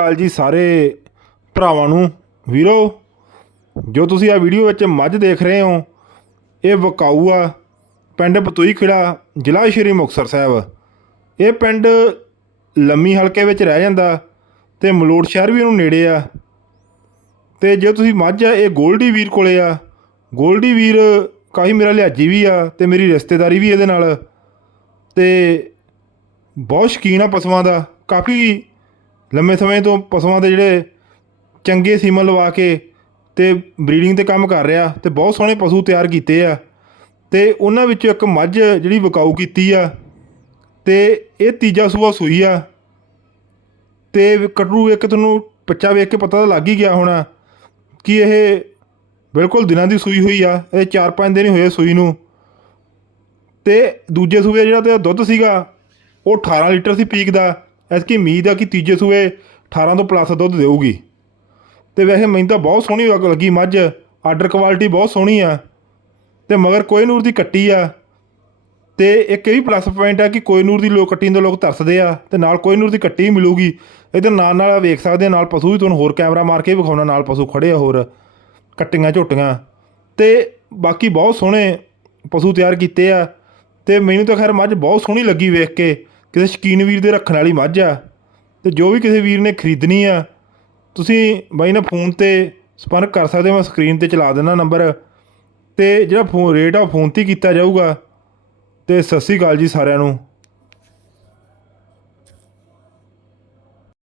ਹਾਲ ਜੀ ਸਾਰੇ ਭਰਾਵਾਂ ਨੂੰ, ਵੀਰੋ, ਜੋ ਤੁਸੀਂ ਆ ਵੀਡੀਓ ਵਿੱਚ ਮੱਝ ਦੇਖ ਰਹੇ ਹੋ, ਇਹ ਵਕਾਊ ਆ, ਪਿੰਡ ਪਤੂਈ ਖੇੜਾ ਜ਼ਿਲ੍ਹਾ ਸ਼੍ਰੀ ਮੁਕਤਸਰ ਸਾਹਿਬ। ਇਹ ਪਿੰਡ ਲੰਮੀ ਹਲਕੇ ਵਿੱਚ ਰਹਿ ਜਾਂਦਾ ਤੇ ਮਲੋੜ ਸ਼ਹਿਰ ਵੀ ਉਹਨੂੰ ਨੇੜੇ ਆ। ਤੇ ਜੇ ਤੁਸੀਂ ਮੱਝ ਆ, ਇਹ ਗੋਲਡੀ ਵੀਰ ਕੋਲੇ ਆ। ਗੋਲਡੀ ਵੀਰ ਕਾਫੀ ਮੇਰਾ ਲਿਆਜੀ ਵੀ ਆ ਤੇ ਮੇਰੀ ਰਿਸ਼ਤੇਦਾਰੀ ਵੀ ਇਹਦੇ ਨਾਲ। ਤੇ ਬਹੁਤ ਸ਼ੌਕੀਨ ਆ ਪਸ਼ੂਆਂ ਦਾ, ਕਾਫੀ ਲੰਮੇ ਸਮੇਂ ਤੋਂ ਪਸ਼ੂਆਂ ਦੇ ਜਿਹੜੇ ਚੰਗੇ ਸੀਮਨ ਲਵਾ ਕੇ ਤੇ ਬਰੀਡਿੰਗ ਤੇ ਕੰਮ ਕਰ ਰਿਹਾ ਤੇ ਬਹੁਤ ਸੋਹਣੇ ਪਸ਼ੂ ਤਿਆਰ ਕੀਤੇ ਆ। ਤੇ ਉਹਨਾਂ ਵਿੱਚੋਂ ਇੱਕ ਮੱਝ ਜਿਹੜੀ ਵਿਕਾਊ ਕੀਤੀ ਆ ਤੇ ਇਹ ਤੀਜਾ ਸੂਆ ਸੂਈ ਆ। ਤੇ ਕਟਰੂ ਇੱਕ ਤੁਹਾਨੂੰ ਬੱਚਾ ਵੇਖ ਕੇ ਪਤਾ ਤਾਂ ਲੱਗ ਹੀ ਗਿਆ ਹੋਣਾ ਕਿ ਇਹ ਬਿਲਕੁਲ ਦਿਨਾਂ ਦੀ ਸੂਈ ਹੋਈ ਆ, ਇਹ 4-5 ਦਿਨ ਹੀ ਹੋਏ ਸੂਈ ਨੂੰ। ਤੇ ਦੂਜੇ ਸੂਏ ਜਿਹੜਾ ਤੇ ਦੁੱਧ ਸੀਗਾ, ਉਹ 18 ਲੀਟਰ ਸੀ ਪੀਕ ਦਾ। ਐਤਕੀ ਉਮੀਦ ਆ ਕਿ ਤੀਜੇ ਸੂਏ 18 ਤੋਂ ਪਲੱਸ ਦੁੱਧ ਦੇਊਗੀ। ਤੇ ਵੈਸੇ ਮੈਨੂੰ ਤਾਂ ਬਹੁਤ ਸੋਹਣੀ ਲੱਗੀ ਮੱਝ। ਆਰਡਰ ਕੁਆਲਿਟੀ ਬਹੁਤ ਸੋਹਣੀ ਆ। ਤੇ ਮਗਰ ਕੋਈ ਨੂਰ ਦੀ ਕੱਟੀ ਆ। ਤੇ ਇੱਕ ਇਹ ਵੀ ਪਲੱਸ ਪੁਆਇੰਟ ਆ ਕਿ ਕੋਈ ਨੂਰ ਦੀ ਲੋਕ ਕੱਟੀ ਤੋਂ ਲੋਕ ਤਰਸਦੇ ਆ। ਤੇ ਨਾਲ ਕੋਈ ਨੂਰ ਦੀ ਕੱਟੀ ਵੀ ਮਿਲੂਗੀ। ਇਹਦੇ ਨਾਲ ਨਾਲ ਵੇਖ ਸਕਦੇ ਆ, ਨਾਲ ਪਸ਼ੂ ਵੀ ਤੁਹਾਨੂੰ ਹੋਰ ਕੈਮਰਾ ਮਾਰ ਕੇ ਵਿਖਾਉਣਾ, ਨਾਲ ਪਸ਼ੂ ਖੜੇ ਆ ਹੋਰ। ਕੱਟੀਆਂ, ਝੋਟੀਆਂ। ਤੇ ਬਾਕੀ ਬਹੁਤ ਸੋਹਣੇ ਪਸ਼ੂ ਤਿਆਰ ਕੀਤੇ ਆ। ਤੇ ਮੈਨੂੰ ਤਾਂ ਖੈਰ ਮੱਝ ਬਹੁਤ ਸੋਹਣੀ ਲੱਗੀ ਵੇਖ ਕੇ। ਕਿਸੇ ਸ਼ਕੀਨ ਵੀਰ ਦੇ ਰੱਖਣ ਵਾਲੀ ਮੱਝ ਆ ਤੇ ਜੋ ਵੀ ਕਿਸੇ ਵੀਰ ਨੇ ਖਰੀਦਣੀ ਆ, ਤੁਸੀਂ ਬਾਈ ਨਾਲ ਫੋਨ ਤੇ ਸੰਪਰਕ ਕਰ ਸਕਦੇ ਹੋ, ਮੈਂ ਸਕਰੀਨ ਤੇ ਚਲਾ ਦੇਣਾ ਨੰਬਰ ਤੇ ਜਿਹੜਾ ਫੋਨ ਰੇਟ ਆ ਉਹ ਫੋਨ ਤੇ ਹੀ ਕੀਤਾ ਜਾਊਗਾ। ਤੇ ਸਤਿ ਸ੍ਰੀ ਅਕਾਲ ਜੀ ਸਾਰਿਆਂ ਨੂੰ।